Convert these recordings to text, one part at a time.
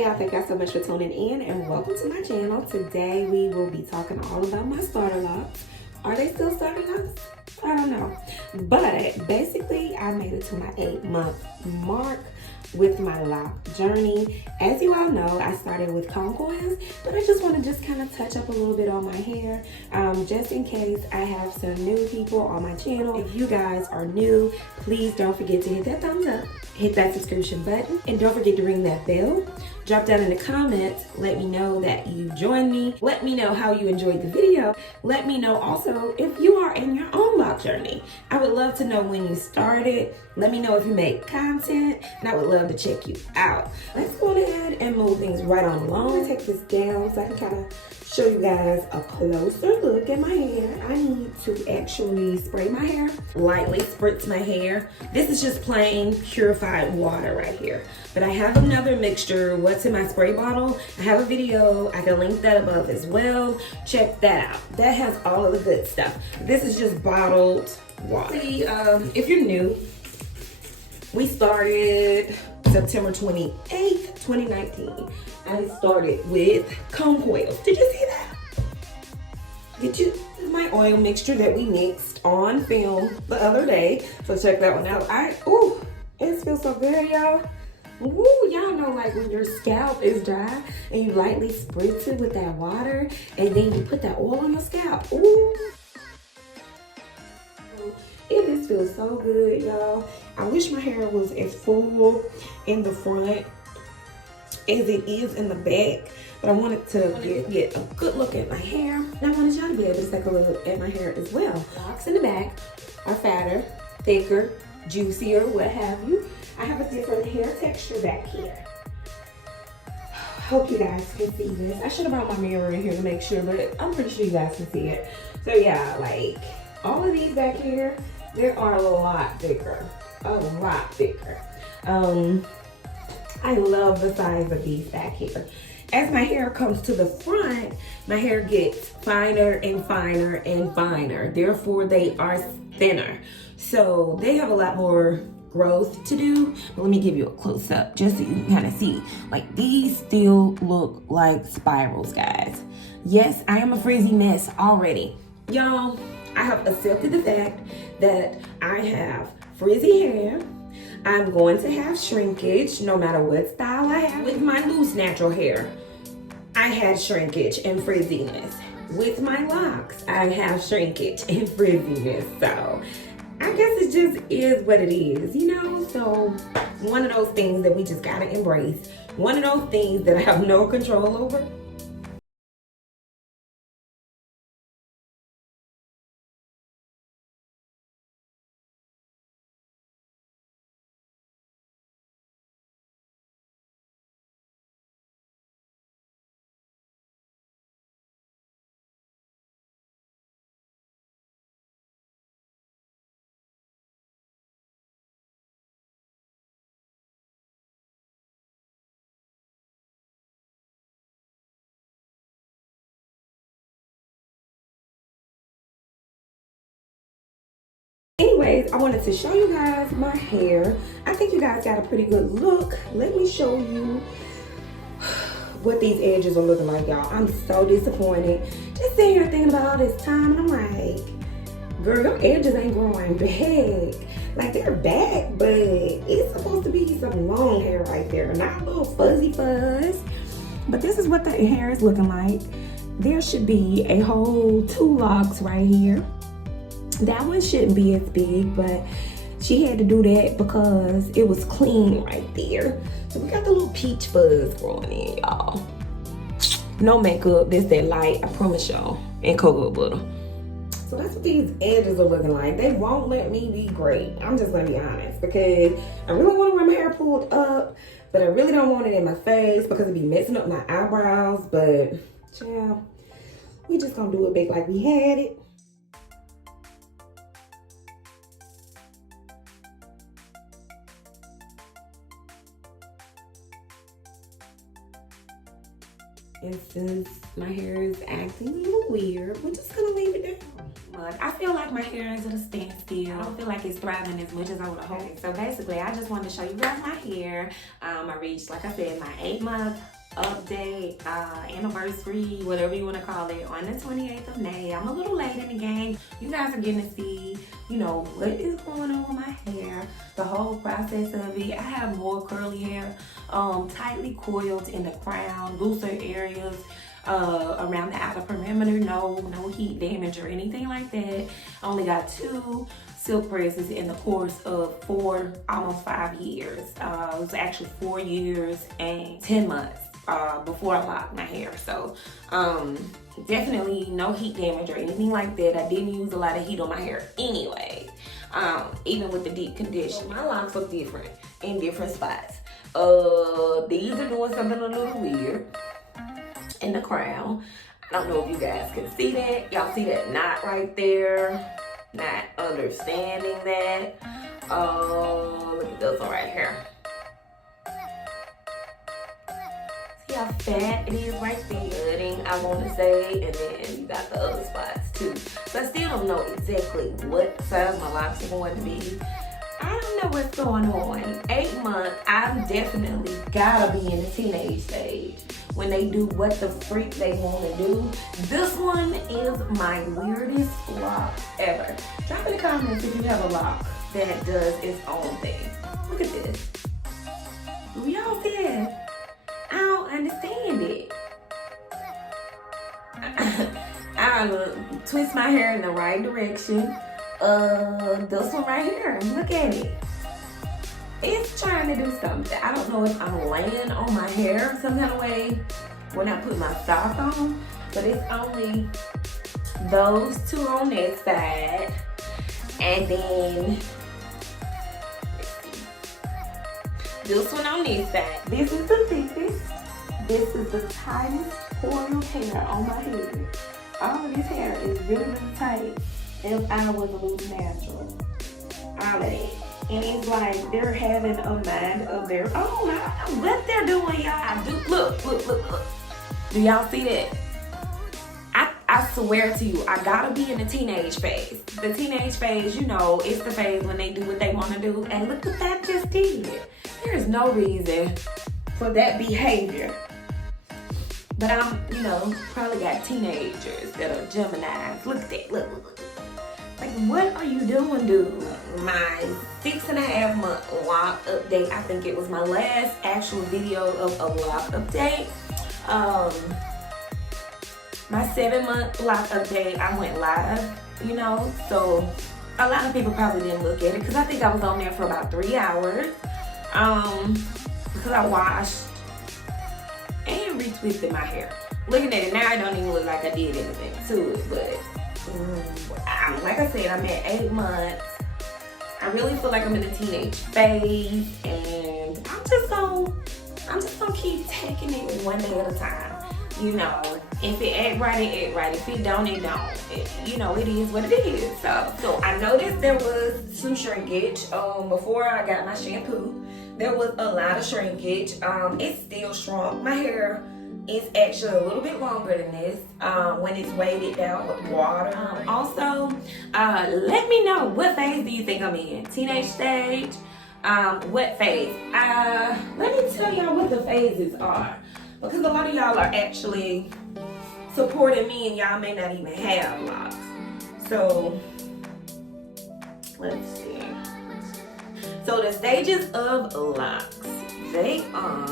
Hey y'all, thank y'all so much for tuning in and welcome to my channel. Today we will be talking all about my starter locks. Are they still starter locks? I don't know. But basically I made it to my 8-month mark with my lock journey. As you all know, I started with Coils, but I just want to kind of touch up a little bit on my hair, just in case I have some new people on my channel. If you guys are new, please don't forget to hit that thumbs up, hit that subscription button, and don't forget to ring that bell. Drop down in the comments, let me know that you joined me. Let me know how you enjoyed the video. Let me know also if you are in your own lock journey. I would love to know when you started. Let me know if you make content, and I would love to check you out. Let's go ahead and move things right on along. I'm gonna take this down so I can kind of show you guys a closer look at my hair. I need to actually spray my hair, lightly spritz my hair. This is just plain purified water right here. But I have another mixture, what's in my spray bottle. I have a video, I can link that above as well. Check that out. That has all of the good stuff. This is just bottled water. See, if you're new, we started September 28th, 2019. I started with Coils. Did you see that? This is my oil mixture that we mixed on film the other day. So check that one out. It feels so good, y'all. Y'all know, like when your scalp is dry and you lightly spritz it with that water and then you put that oil on your scalp. It just feels so good, y'all. I wish my hair was as full in the front as it is in the back, but I wanted to get a good look at my hair, and I wanted y'all to be able to take a look at my hair as well. Locks in the back are fatter, thicker, juicier, what have you. I have a different hair texture back here. Hope you guys can see this. I should have brought my mirror in here to make sure, but I'm pretty sure you guys can see it. So yeah, like all of these back here, they are a lot thicker, a lot thicker. I love the size of these back here. As my hair comes to the front, my hair gets finer and finer and finer. Therefore, they are thinner. So they have a lot more growth to do. But let me give you a close up just so you can kind of see. Like, these still look like spirals, guys. Yes, I am a frizzy mess already. Y'all, I have accepted the fact that I have frizzy hair. I'm going to have shrinkage no matter what style I have. With my loose natural hair, I had shrinkage and frizziness. With my locks, I have shrinkage and frizziness. So I guess it just is what it is, you know? So one of those things that we just gotta embrace. One of those things that I have no control over. Anyways, I wanted to show you guys my hair. I think you guys got a pretty good look. Let me show you what these edges are looking like, y'all. I'm so disappointed. Just sitting here thinking about all this time, and I'm like, girl, your edges ain't growing back. Like, they're back, but it's supposed to be some long hair right there, not a little fuzzy fuzz. But this is what the hair is looking like. There should be a whole 2 locks right here. That one shouldn't be as big, but she had to do that because it was clean right there. So we got the little peach fuzz growing in, y'all. No makeup, this that light, I promise y'all, and cocoa butter. So that's what these edges are looking like. They won't let me be great. I'm just gonna be honest, because I really want to wear my hair pulled up, but I really don't want it in my face because it'd be messing up my eyebrows. But child, we just gonna do it big like we had it. And since my hair is acting a little weird, we're just gonna leave it down month. I feel like my hair is at a standstill. I don't feel like it's thriving as much as I would have hoped. So basically, I just wanted to show you guys my hair. I reached, like I said, my 8-month update, anniversary, whatever you want to call it, on the 28th of May. I'm a little late in the game. You guys are getting to see, you know, what is going on with my hair, the whole process of it. I have more curly hair, tightly coiled in the crown, looser areas around the outer perimeter. No heat damage or anything like that. I only got 2 silk presses in the course of almost 5 years. It was actually 4 years and 10 months before I locked my hair. So definitely no heat damage or anything like that. I didn't use a lot of heat on my hair anyway, even with the deep condition. My locks look different in different spots. These are doing something a little weird in the crown. I don't know if you guys can see that. Y'all see that knot right there? Not understanding that. Look at this one right here. See how fat it is right there, I want to say, and then you got the other spots too. So I still don't know exactly what size my locks are going to be. I don't know what's going on. 8 months, I've definitely gotta be in the teenage stage when they do what the freak they want to do. This one is my weirdest lock ever. Drop in the comments if you have a lock that does its own thing. Look at this. Do y'all see it? I don't understand it. I twist my hair in the right direction. This one right here, look at it. It's trying to do something. I don't know if I'm laying on my hair some kind of way when I put my sock on, but it's only those 2 on that side, and then this one on this side. This is the thickest. This is the tightest coiled hair on my head. All of this hair is really, really tight. If I was a loose natural, all of it. And it's like they're having a mind of their own. I don't know what they're doing, y'all. I do. Look. Do y'all see that? I swear to you, I gotta be in the teenage phase. The teenage phase, you know, it's the phase when they do what they want to do. And look what that just did. There is no reason for that behavior. But I'm, you know, probably got teenagers that are Geminis. Look at that. Look. Like, what are you doing, dude? My 6.5-month lock update. I think it was my last actual video of a lock update. My 7-month lock update, I went live, you know, so a lot of people probably didn't look at it because I think I was on there for about 3 hours. Because I washed and retwisted my hair. Looking at it now, it don't even look like I did anything to it, but like I said, I'm at 8 months. I really feel like I'm in the teenage phase, and I'm just gonna keep taking it one day at a time. You know, if it act right, it act right. If it don't, it don't. You know, it is what it is. So I noticed there was some shrinkage before I got my shampoo. There was a lot of shrinkage. It still shrunk. My hair is actually a little bit longer than this when it's weighted down with water. Also, let me know, what phase do you think I'm in? Teenage stage? What phase? Let me tell y'all what the phases are, because a lot of y'all are actually supporting me and y'all may not even have locks. So let's see. So the stages of locks, they are,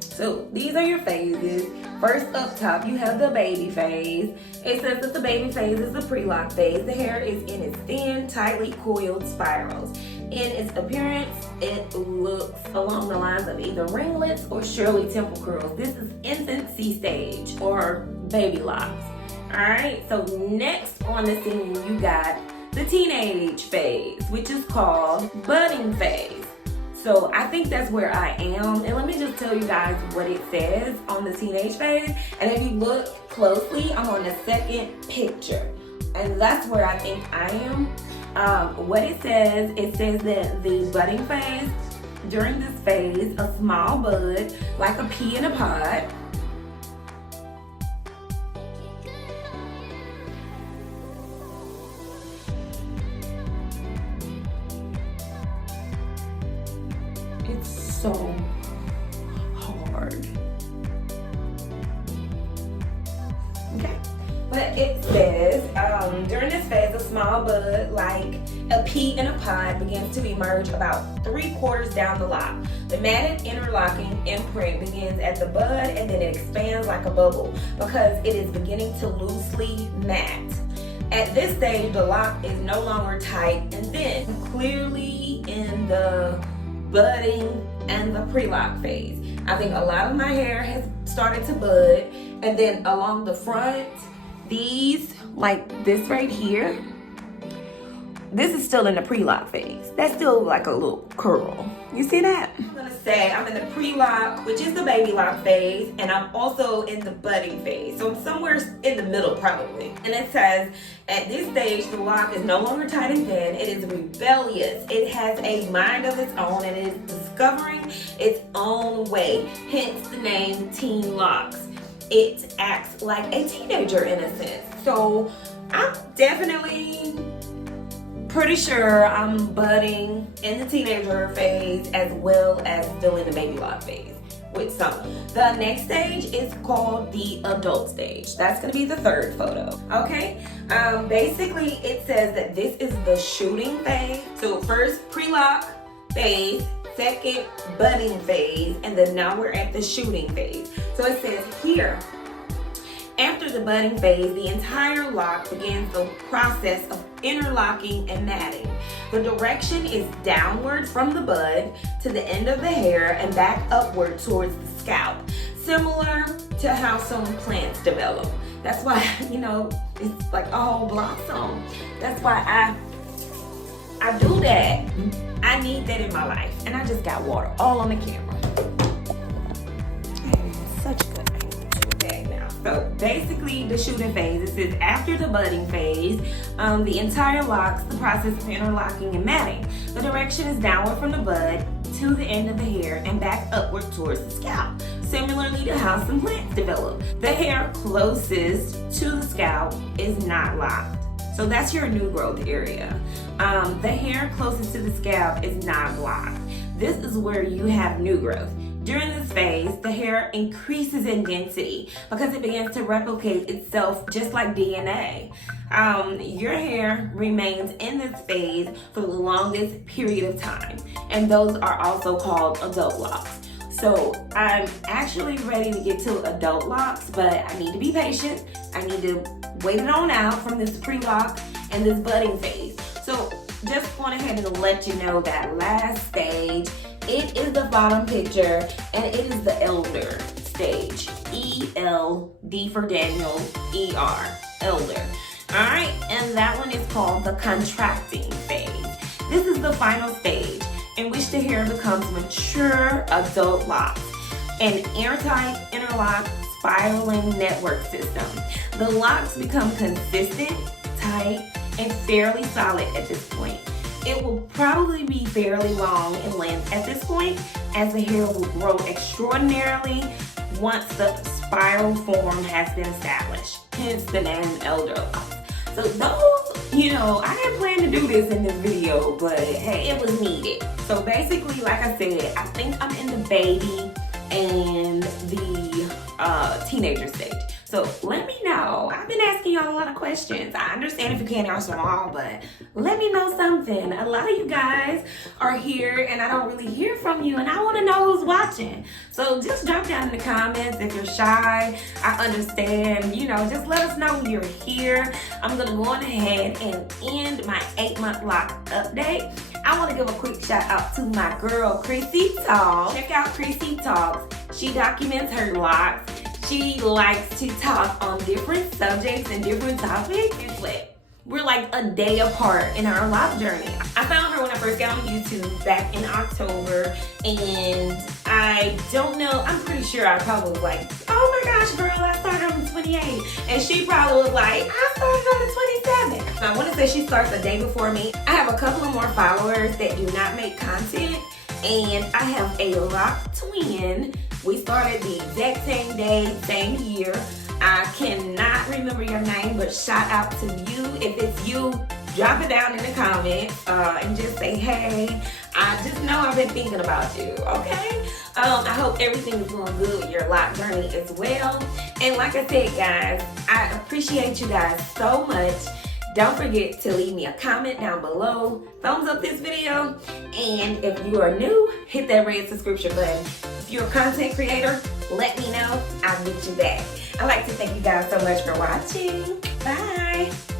so these are your phases. First up top, you have the baby phase. It says that the baby phase is the pre-lock phase. The hair is in its thin, tightly coiled spirals. In its appearance, it looks along the lines of either ringlets or Shirley Temple curls. This is infancy stage or baby locks. Alright, so next on the scene, you got the teenage phase, which is called budding phase. So I think that's where I am. And let me just tell you guys what it says on the teenage phase. And if you look closely, I'm on the second picture. And that's where I think I am. What it says that the budding phase, during this phase, a small bud, like a pea in a pod, so hard. Okay. But it says, during this phase, a small bud, like a pea in a pod, begins to emerge about 3/4 down the lock. The matted interlocking imprint begins at the bud and then it expands like a bubble because it is beginning to loosely mat. At this stage, the lock is no longer tight and then clearly in the budding and the pre-lock phase. I think a lot of my hair has started to bud, and then along the front, these, like this right here, this is still in the pre-lock phase. That's still like a little curl. You see that? I'm gonna say I'm in the pre-lock, which is the baby lock phase, and I'm also in the budding phase. So I'm somewhere in the middle probably. And it says, at this stage, the lock is no longer tight and thin. It is rebellious. It has a mind of its own and it is discovering its own way. Hence the name teen locks. It acts like a teenager in a sense. So I'm definitely pretty sure I'm budding in the teenager phase as well as still in the baby lock phase with some. The next stage is called the adult stage. That's gonna be the third photo, okay? Basically it says that this is the shooting phase. So first pre-lock phase, second budding phase, and then now we're at the shooting phase. So it says here, after the budding phase, the entire lock begins the process of interlocking and matting. The direction is downward from the bud to the end of the hair and back upward towards the scalp, similar to how some plants develop. That's why, you know, it's like a whole blossom. That's why I do that. I need that in my life. And I just got water all on the camera. Such a good angle now. So basically the shooting phase, it says after the budding phase, the entire locks, the process of interlocking and matting. The direction is downward from the bud to the end of the hair and back upward towards the scalp, similarly to how some plants develop. The hair closest to the scalp is not locked. So that's your new growth area. The hair closest to the scalp is not locked. This is where you have new growth. During this phase, the hair increases in density because it begins to replicate itself just like DNA. Your hair remains in this phase for the longest period of time, and those are also called adult locks. So I'm actually ready to get to adult locks, but I need to be patient. I need to wait it on out from this pre-lock and this budding phase. So just went ahead and let you know that last stage, it is the bottom picture and it is the elder stage. E-L-D for Daniel, E-R, elder. All right, and that one is called the contracting phase. This is the final stage in which the hair becomes mature adult locks, an airtight interlock spiraling network system. The locks become consistent, tight, and fairly solid at this point. It will probably be fairly long in length at this point, as the hair will grow extraordinarily once the spiral form has been established, hence the name elder locks. So those, you know, I didn't plan to do this in this video, but hey, it was needed. So basically, like I said, I think I'm in the baby and the teenager stage. So let me know. I've been asking y'all a lot of questions. I understand if you can't answer them all, but let me know something. A lot of you guys are here and I don't really hear from you, and I want to know who's watching. So just drop down in the comments if you're shy. I understand, you know, just let us know you're here. I'm gonna go on ahead and end my 8-month lock update. I want to give a quick shout out to my girl, Chrissy Talks. Check out Chrissy Talks. She documents her locks. She likes to talk on different subjects and different topics. We're like a day apart in our lock journey. I found her when I first got on YouTube back in October, and I don't know, I'm pretty sure I probably was like, oh my gosh, girl, I started on the 28th. And she probably was like, I started on the 27th. I want to say she starts a day before me. I have a couple of more followers that do not make content, and I have a lock twin. We started the exact same day, same year. I cannot remember your name, but shout out to you. If it's you, drop it down in the comments and just say, hey, I just know I've been thinking about you, okay? I hope everything is going good with your lock journey as well. And like I said, guys, I appreciate you guys so much. Don't forget to leave me a comment down below. Thumbs up this video. And if you are new, hit that red subscription button. If you're a content creator, let me know. I'll meet you back. I'd like to thank you guys so much for watching. Bye.